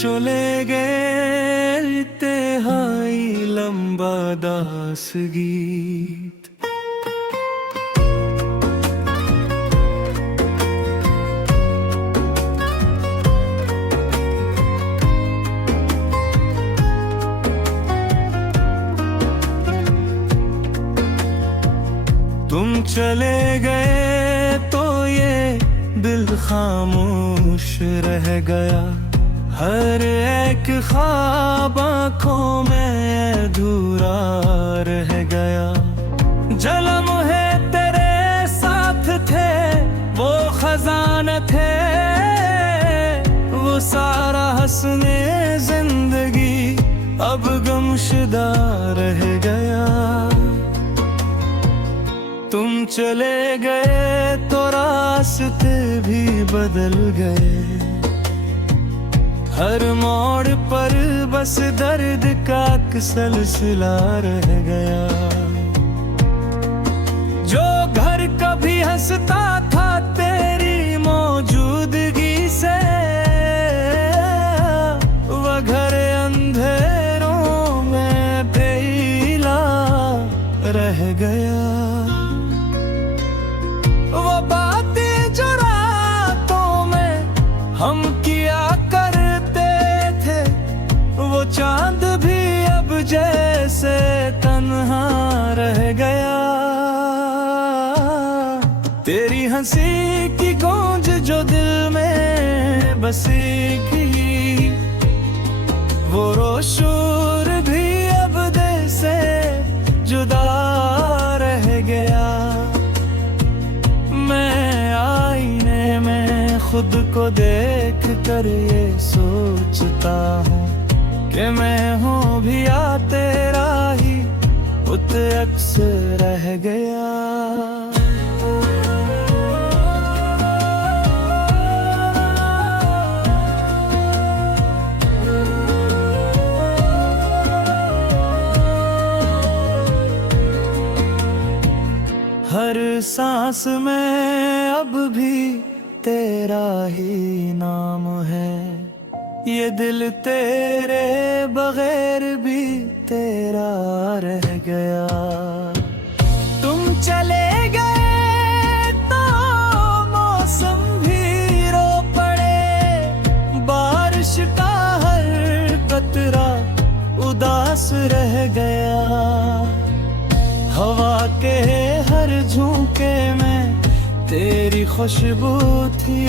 চলে গেতে হাই লম্বা দাস গীত। तुम चले गए तो ये दिल खामोश रह गया, हर एक ख्वाब आँखों में अधूरा रह गया। जलम है तेरे साथ थे वो खजाना थे, वो सारा हंसने जिंदगी अब गमशुदा रह गया। तुम चले गए तो रास्ते भी बदल गए, हर मोड़ पर बस दर्द का सिलसिला रह गया। जो घर कभी हंसता था तेरी मौजूदगी से, वह घर अंधेरों में बेला रह गया। वो बातें जो रातों में हम किया करते थे, वो चांद भी अब जैसे तन्हा रह गया। तेरी हंसी की गूंज जो दिल में बसी थी, वो रोशूर भी अब दिल से जुदा रह गया। मैं आईने में खुद को देख कर ये सोचता हूँ कि मैं हूँ भी या तेरा ही पुत अक्स रह गया। हर सांस में अब भी तेरा ही नाम है, ये दिल तेरे बगैर भी तेरा रह गया। तुम चले गए तो मौसम भी रो पड़े, बारिश का हर कतरा उदास रह गया। हवा के हर झोंके में तेरी खुशबू थी,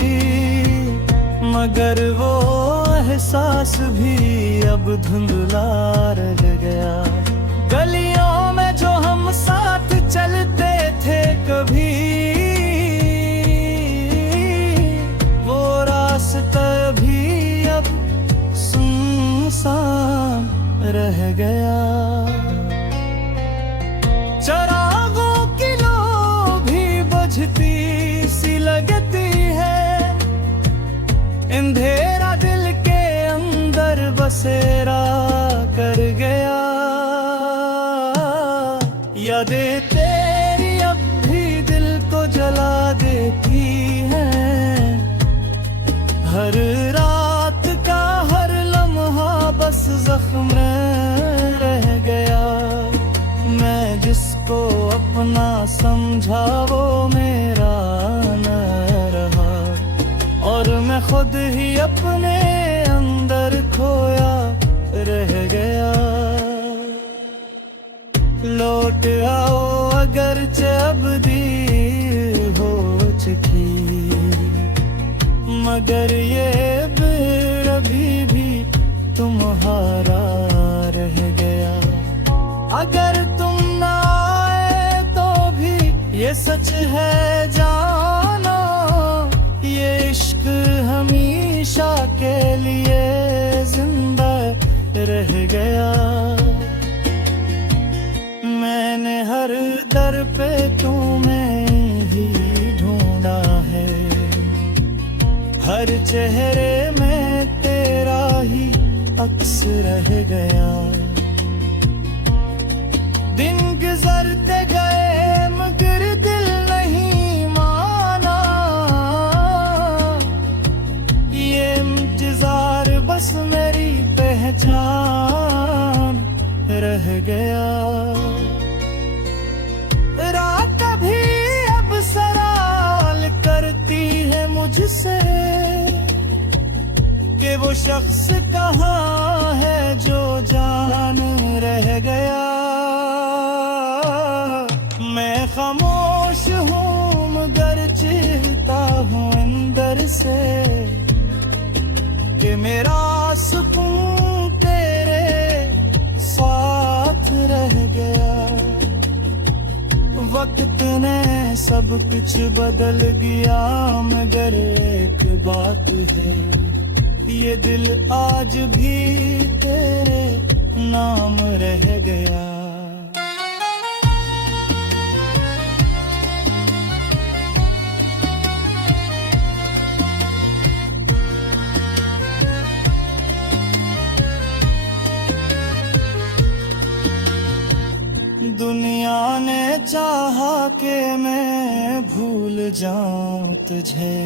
मगर वो एहसास भी अब धुंधला रह गया। गलियों में जो हम साथ चलते थे कभी, वो रास्ता भी अब सुनसान रह गया। चरागों की लो भी बुझती सी लगती है, अंधेरा दिल के अंदर बसेरा कर गया। यादें तेरी अब भी दिल को जला देती हैं, हर रात का हर लम्हा बस जख्म रह गया। मैं जिसको अपना समझा वो मेरा न रहा, और मैं खुद ही अपने अंदर खोया रह गया। लौट आओ अगरचे अब देर हो चुकी, मगर ये बेर अभी भी तुम्हारा रह गया। अगर तुम ना आए तो भी ये सच है जानो, ये इश्क हमेशा के लिए जिंदा रह गया। मैंने हर दर पे तुम्हें ही ढूंढा है, हर चेहरे में तेरा ही अक्स रह गया। दिन गुजरते गए मगर दिल नहीं माना, ये इंतजार बस मेरी पहचान रह गया। रात भी अब सवाल करती है मुझसे कि वो शख्स कहाँ है जो जान रह गया। मैं खामोश हूँ मगर चिढ़ता हूँ अंदर से कि मेरा सुकून तेरे साथ रह गया। वक्त ने सब कुछ बदल गया मगर एक बात है, ये दिल आज भी तेरे नाम रह गया। दुनिया ने चाहा कि मैं भूल जाऊं तुझे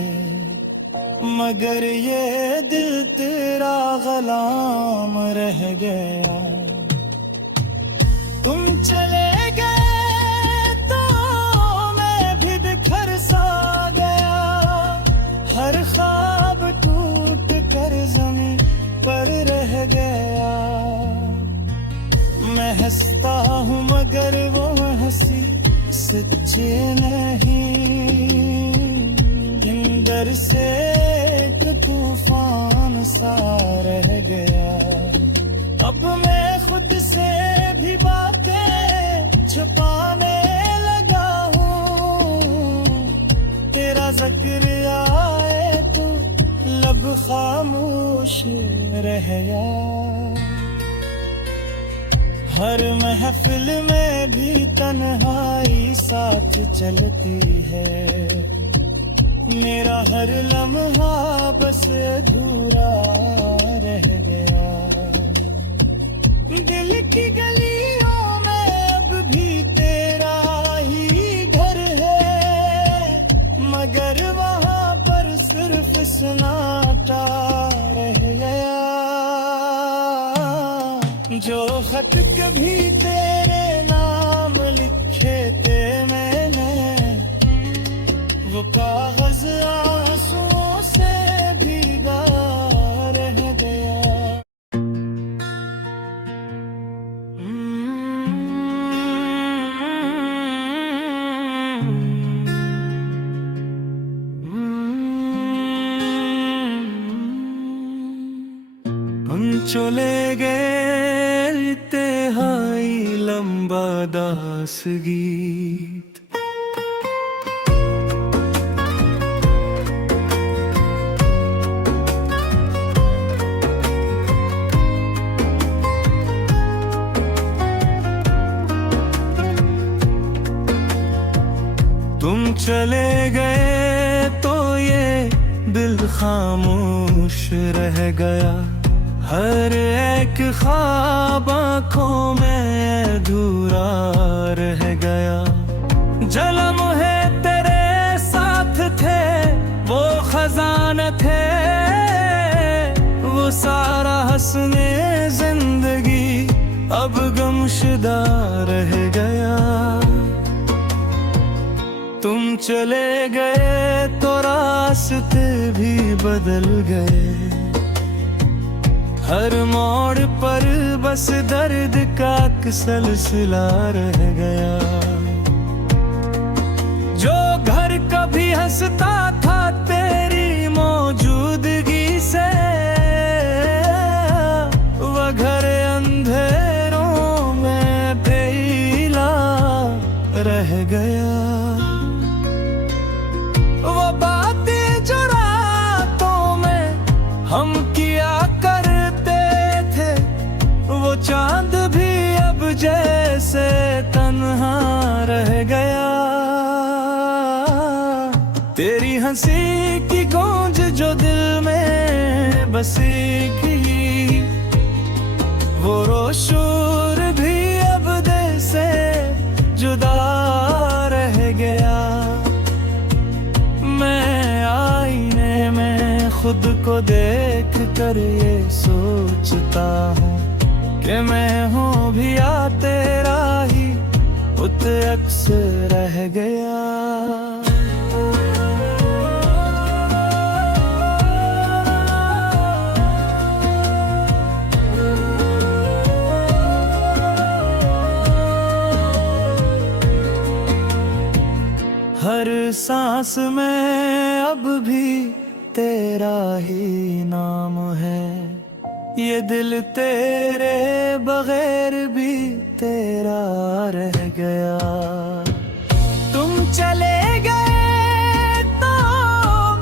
मगर ये दिल तेरा गुलाम रह गया। तुम चले गए तो मैं भी बिखर सा गया। हर ख्वाब टूट कर ज़मीन पर रह गया। मैं हंसता हूँ मगर वो हंसी सच्ची नहीं। अंदर से एक तूफान सा रह गया। अब मैं खुद से भी बातें छुपाने लगा हूँ। तेरा जिक्र आए तो लब खामोश रह गया। हर महफिल में भी तन्हाई साथ चलती है। मेरा हर लम्हा बस अधूरा रह गया। दिल की गलियों में अब भी तेरा ही घर है मगर वहाँ पर सिर्फ सन्नाटा रह गया। जो खत कभी तेरे नाम लिखे थे मैंने वो कागज आंसुओं से भीगा रह गया। हम चले गए इत्तेहाई लंबा दास गीत। तुम चले गए तो ये दिल खामोश रह गया। हर एक ख्वाब आँखों में अधूरा रह गया। जलम है तेरे साथ थे वो खजाना थे वो सारा हंसने जिंदगी अब गमशुदा रह गया। तुम चले गए तो रास्ते भी बदल गए। हर मोड़ पर बस दर्द का एक सिलसिला रह गया। जो घर कभी हंसता था तेरी मौजूदगी से वह घर अंधेरों में अकेला रह गया। वो बातें जो रातों में हम किया चांद भी अब जैसे तन्हा रह गया। तेरी हंसी की गूंज जो दिल में बसी की वो रोशूर भी अब दिल से जुदा रह गया। मैं आईने में खुद को देख कर ये सोचता हूँ कि मैं हूँ भी या तेरा ही उत अक्स रह गया। हर सांस में अब भी तेरा ही नाम है, ये दिल तेरे बगैर भी तेरा रह गया। तुम चले गए तो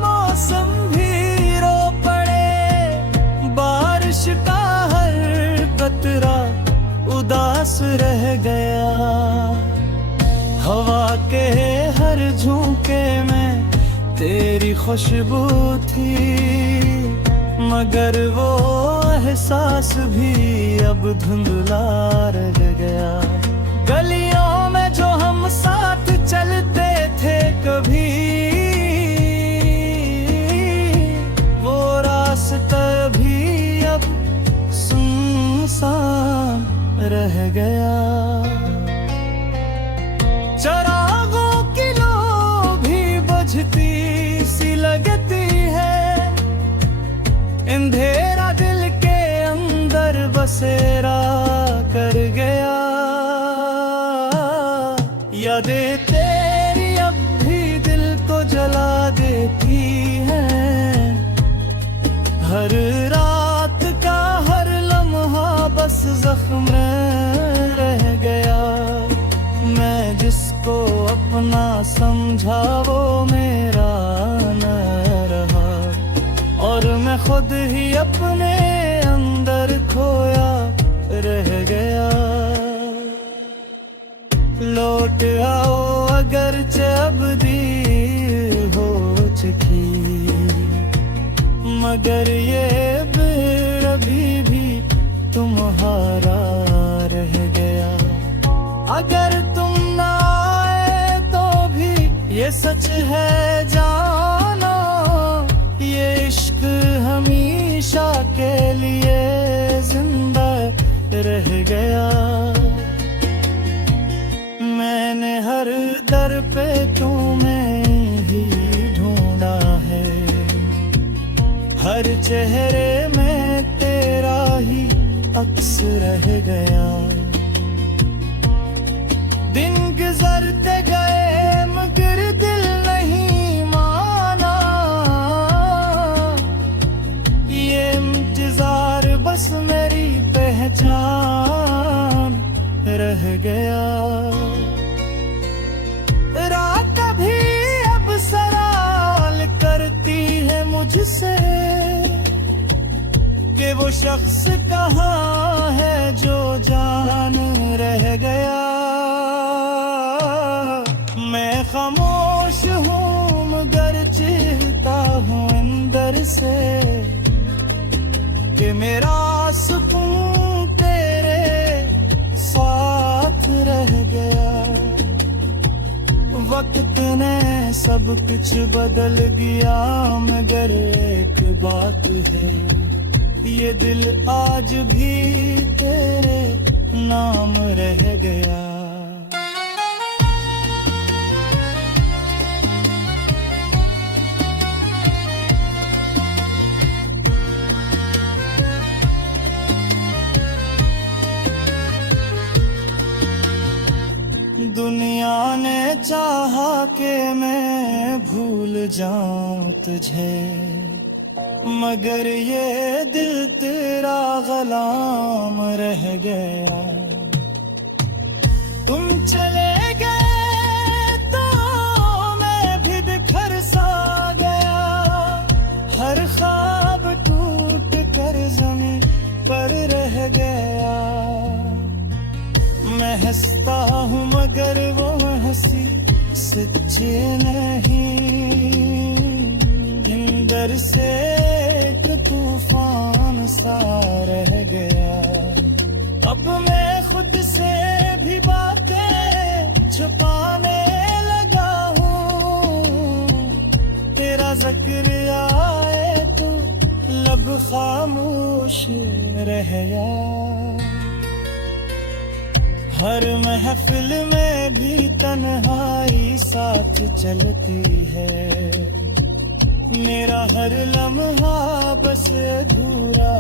मौसम भी रो पड़े, बारिश का हर कतरा उदास रह गया। हवा के हर झोंके में तेरी खुशबू थी, मगर वो एहसास भी अब धुंधला रह गया। गलियों में जो हम साथ चलते थे कभी, वो रास्ता भी अब सुनसान रह गया। चरागों की लो भी बुझती सी लगती है, अंधेरा दिल के अंदर बसेरा कर गया। यादें तेरी अब भी दिल को जला देती हैं, हर रात का हर लम्हा बस जख्म रह गया। मैं जिसको अपना समझा वो मेरा न रहा, और मैं खुद ही अपने अंदर खोया रह गया। लौट आओ अगरचे अब देर हो चुकी, मगर ये दिल अभी भी तुम्हारा रह गया। अगर तुम ना आए तो भी ये सच है जानो, ये इश्क हमेशा के लिए जिंदा रह गया। मैंने हर दर पे तुम्हें ही ढूंढा है, हर चेहरे में तेरा ही अक्स रह गया। दिन गुजरते गए मगर दिल नहीं माना, ये इंतजार बस मेरी पहचान रह गया। रात भी अब सवाल करती है मुझसे कि वो शख्स कहाँ है जो जान रह गया। मैं खामोश हूँ मगर चिढ़ता हूँ अंदर से कि मेरा सुकून तेरे साथ रह गया। वक्त ने सब कुछ बदल गया मगर एक बात है, ये दिल आज भी तेरे नाम रह गया। दुनिया ने चाहा कि मैं भूल जाऊं तुझे, मगर ये दिल तेरा गुलाम रह गया। तुम चले गए तो मैं भी बिखर सा गया, हर ख्वाब टूट कर ज़मीं पर रह गया। मैं हंसता हूँ मगर वो हंसी सच्ची नहीं, अंदर से एक तूफान सा रह गया। अब मैं खुद से भी बातें छुपाने लगा हूँ, तेरा जिक्र आए तो लब खाम रह यार। हर महफिल में भी तन्हाई साथ चलती है, मेरा हर लम्हा बस अधूरा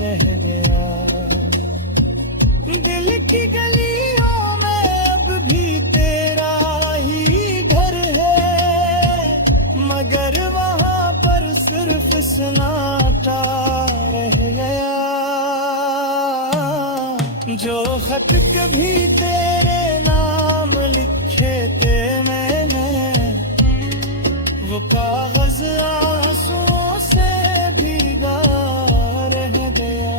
रह गया। दिल की गलियों में अब भी तेरा ही घर है, मगर वहाँ पर सिर्फ सन्नाटा रह गया। जो खत कभी तेरे नाम लिखे थे मैंने, वो कागज आंसुओं से भीगा रह गया।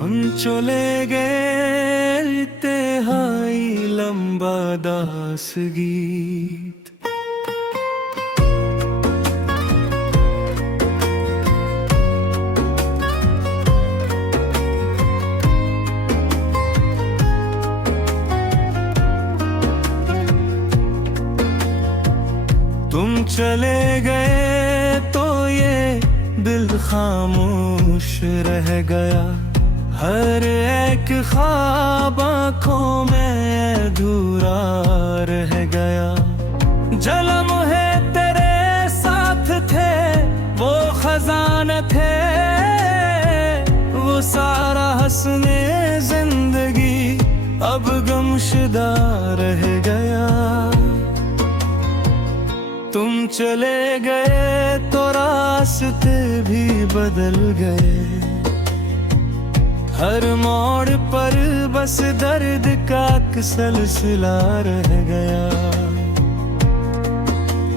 हम चले गए तेहाई लंबा दास गीत, तुम चले गए तो ये दिल खामोश रह गया। हर एक ख्वाब आँखों में अधूरा रह गया। जलम है तेरे साथ थे वो खजाना थे, वो सारा हंसने जिंदगी अब गमशुदा रह गया। तुम चले गए तो रास्ते भी बदल गए, हर मोड़ पर बस दर्द का सिलसिला रह गया।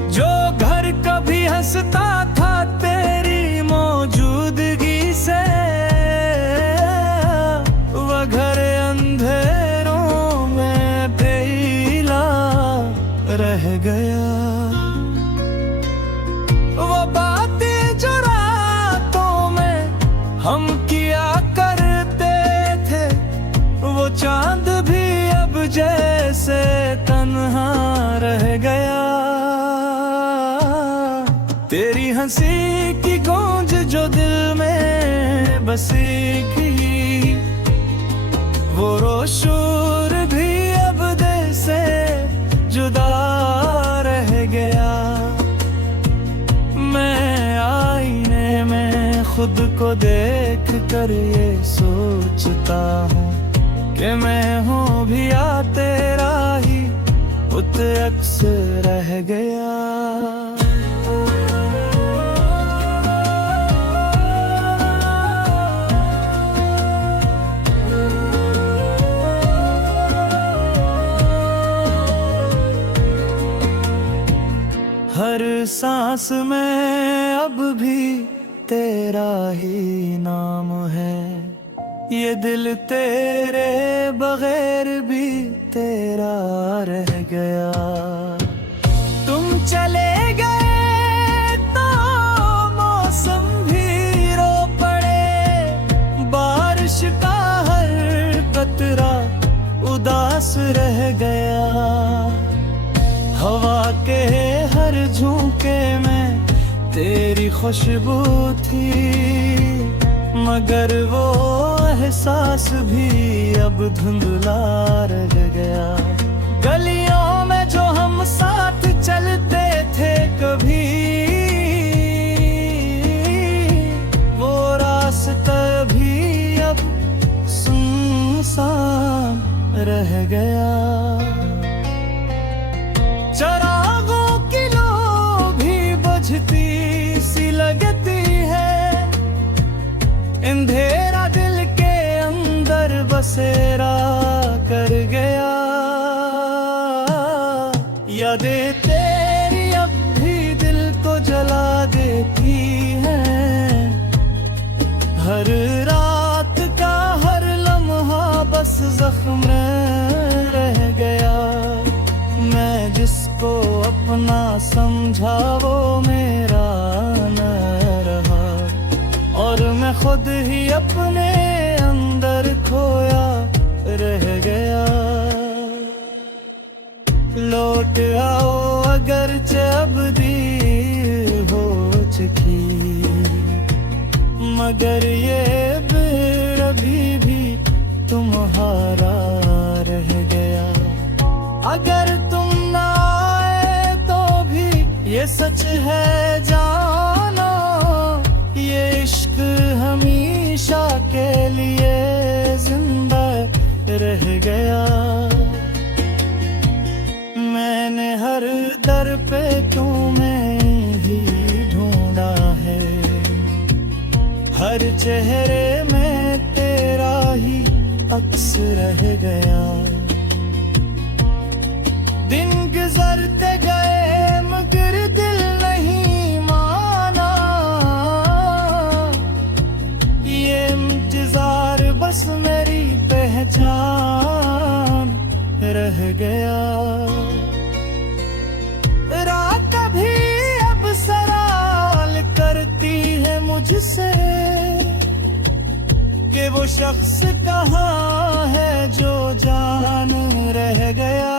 जो घर कभी हंसता था तेरी मौजूदगी से, वह घर अंधेरों में बेला रह गया। वो बातें जो रातों में हम किया करते थे, वो चांद भी अब जैसे तन्हा रह गया। तेरी हंसी की गूंज जो दिल में बसी थी, वो रोशूर भी अब दिल से जुदा रह गया। मैं आईने में खुद को देख कर ये सोचता हूँ कि मैं हूँ भी या तेरा ही पुत अक्स रह गया। हर सांस में अब भी तेरा ही नाम है, ये दिल तेरे बगैर भी तेरा रह गया। तुम चले गए तो मौसम भी रो पड़े, बारिश का हर कतरा उदास रह गया। हवा के हर झोंके में तेरी खुशबू थी, मगर वो एहसास भी अब धुंधला रह गया। गलियों में जो हम साथ चलते थे कभी, वो रास्ता भी अब सुनसान रह गया। चरागों की लो भी बुझती सी लगती है, अंधेरा दिल के अंदर बसेरा कर गया। यादें तेरी अब भी दिल को जला देती हैं, हर रात का हर लम्हा बस जख्म रह गया। मैं जिसको अपना समझा वो मेरा न रहा, और मैं खुद ही अपने थी, मगर ये दिल अभी भी तुम्हारा रह गया। अगर तुम ना आए तो भी ये सच है जाना, ये इश्क हमेशा के लिए जिंदा रह गया। मैंने हर दर पे तुम्हें ही ढूंढा है, हर चेहरे में तेरा ही अक्स रह गया। दिन गुजरते गए मगर दिल नहीं माना, ये इंतजार बस मेरी पहचान रह गया। रात भी अब सवाल करती है मुझसे कि वो शख्स कहाँ है जो जान रह गया।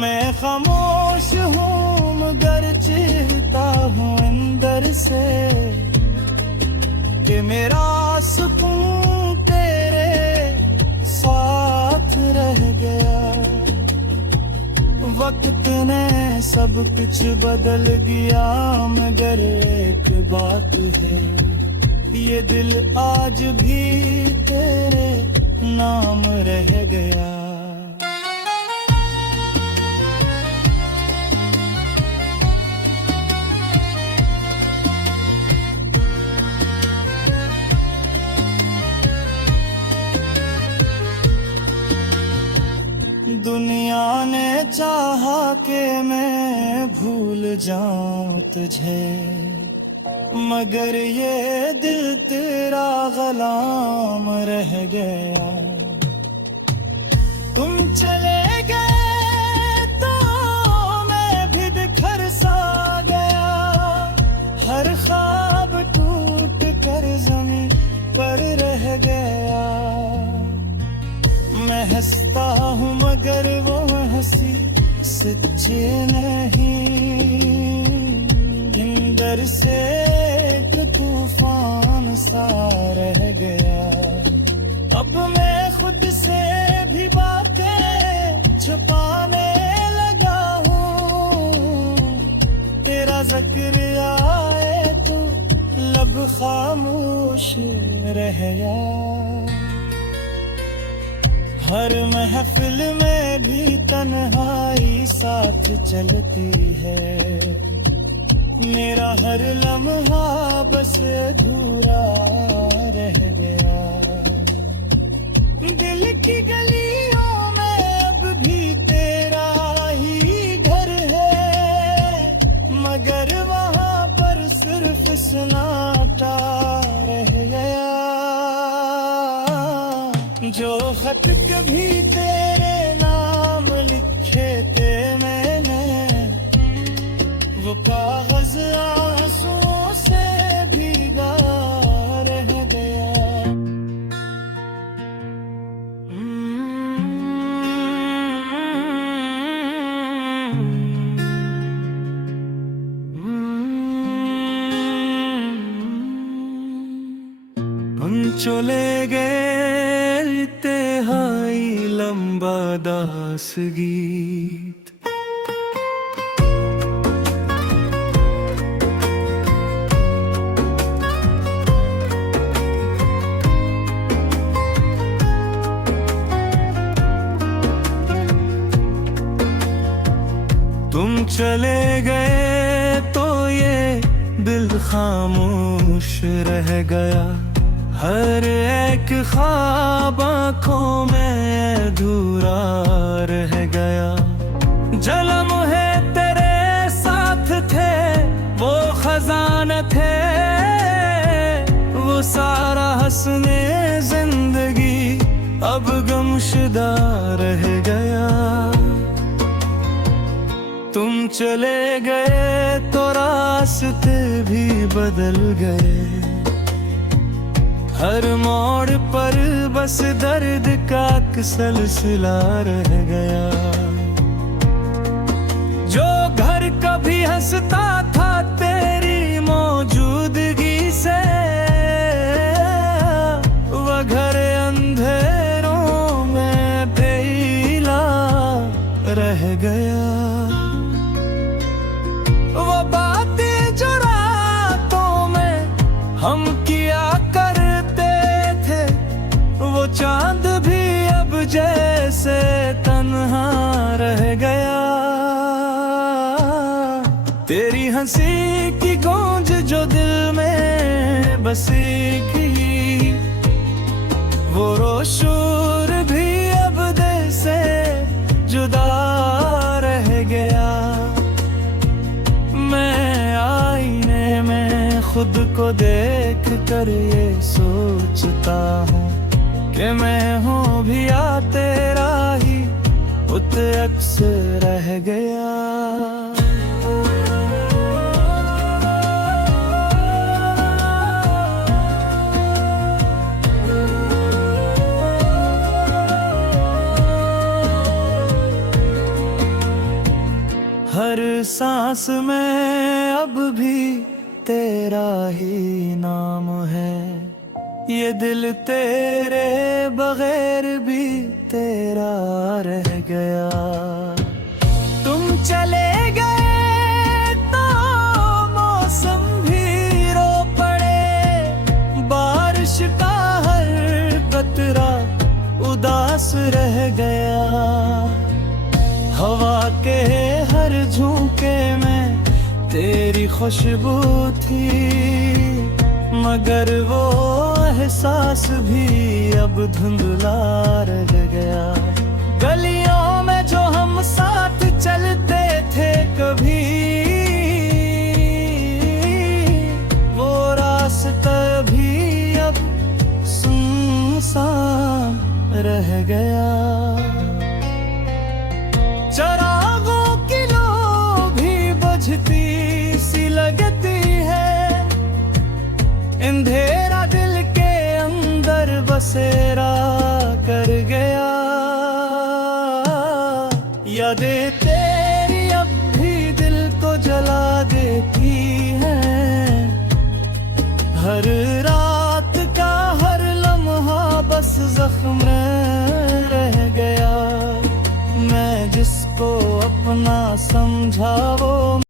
मैं खामोश हूँ मगर चिढ़ता हूँ अंदर से कि मेरा सुकून तेरे साथ रह गया। वक्त ने सब कुछ बदल गया मगर एक बात है, ये दिल आज भी तेरे नाम रह गया। दुनिया ने चाहा कि मैं भूल जाऊं तुझे, मगर ये दिल तेरा गुलाम रह गया। तुम चले गए तो मैं भी बिखर सा गया, हर ख्वाब टूट कर ज़मीन पर रह गया। मैं हंसता हूँ मगर वो हंसी सच्ची नहीं, अंदर से एक तूफान सा रह गया। अब मैं खुद से भी बातें छुपाने लगा हूँ, तेरा जिक्र आए तो लब खामोश रह गया। हर महफिल में भी तन्हाई साथ चलती है, मेरा हर लम्हा बस अधूरा रह गया। दिल की गलियों में अब भी तेरा ही घर है, मगर वहाँ पर सिर्फ सन्नाटा रह गया। जो खत कभी तेरे नाम लिखे थे मैंने, वो कागज आंसुओं से भीगा रह गया। हम चले गए इत्तेहाई लंबा दास गीत, तुम चले गए तो ये दिल खामोश रह गया। हर एक ख्वाब आँखों में अधूरा रह गया। जलम है तेरे साथ थे वो खजाना थे, वो सारा हंसने जिंदगी अब गमशुदा रह गया। तुम चले गए तो रास्ते भी बदल गए, हर मोड़ पर बस दर्द का एक सिलसिला रह गया। जो घर कभी हंसता था गया। वो बातें जो रातों में हम किया करते थे, वो चांद भी अब जैसे तन्हा रह गया। तेरी हंसी की गूंज जो दिल में बसी थी, वो रोशूर भी अब दिल से जुदा रह गया। मैं आईने में खुद को देख कर ये सोचता हूँ कि मैं हूँ भी या तेरा ही उत अक्स रह गया। हर सांस में अब भी तेरा ही नाम है, ये दिल तेरे बगैर भी तेरा रह गया। तुम चले गए तो मौसम भी रो पड़े, बारिश का हर कतरा उदास रह गया। हवा के हर झोंके में तेरी खुशबू थी, मगर वो एहसास भी अब धुंधला रह गया। गलियों में जो हम साथ चलते थे कभी, वो रास्ता भी अब सुनसान रह गया। चरागों की लो भी बुझती सी लगती है, अंधेरा दिल के अंदर बसेरा कर गया। यादें तेरी अब भी दिल को जला देती हैं, हर रात का हर लम्हा बस जख्म रह गया। मैं जिसको अपना समझा वो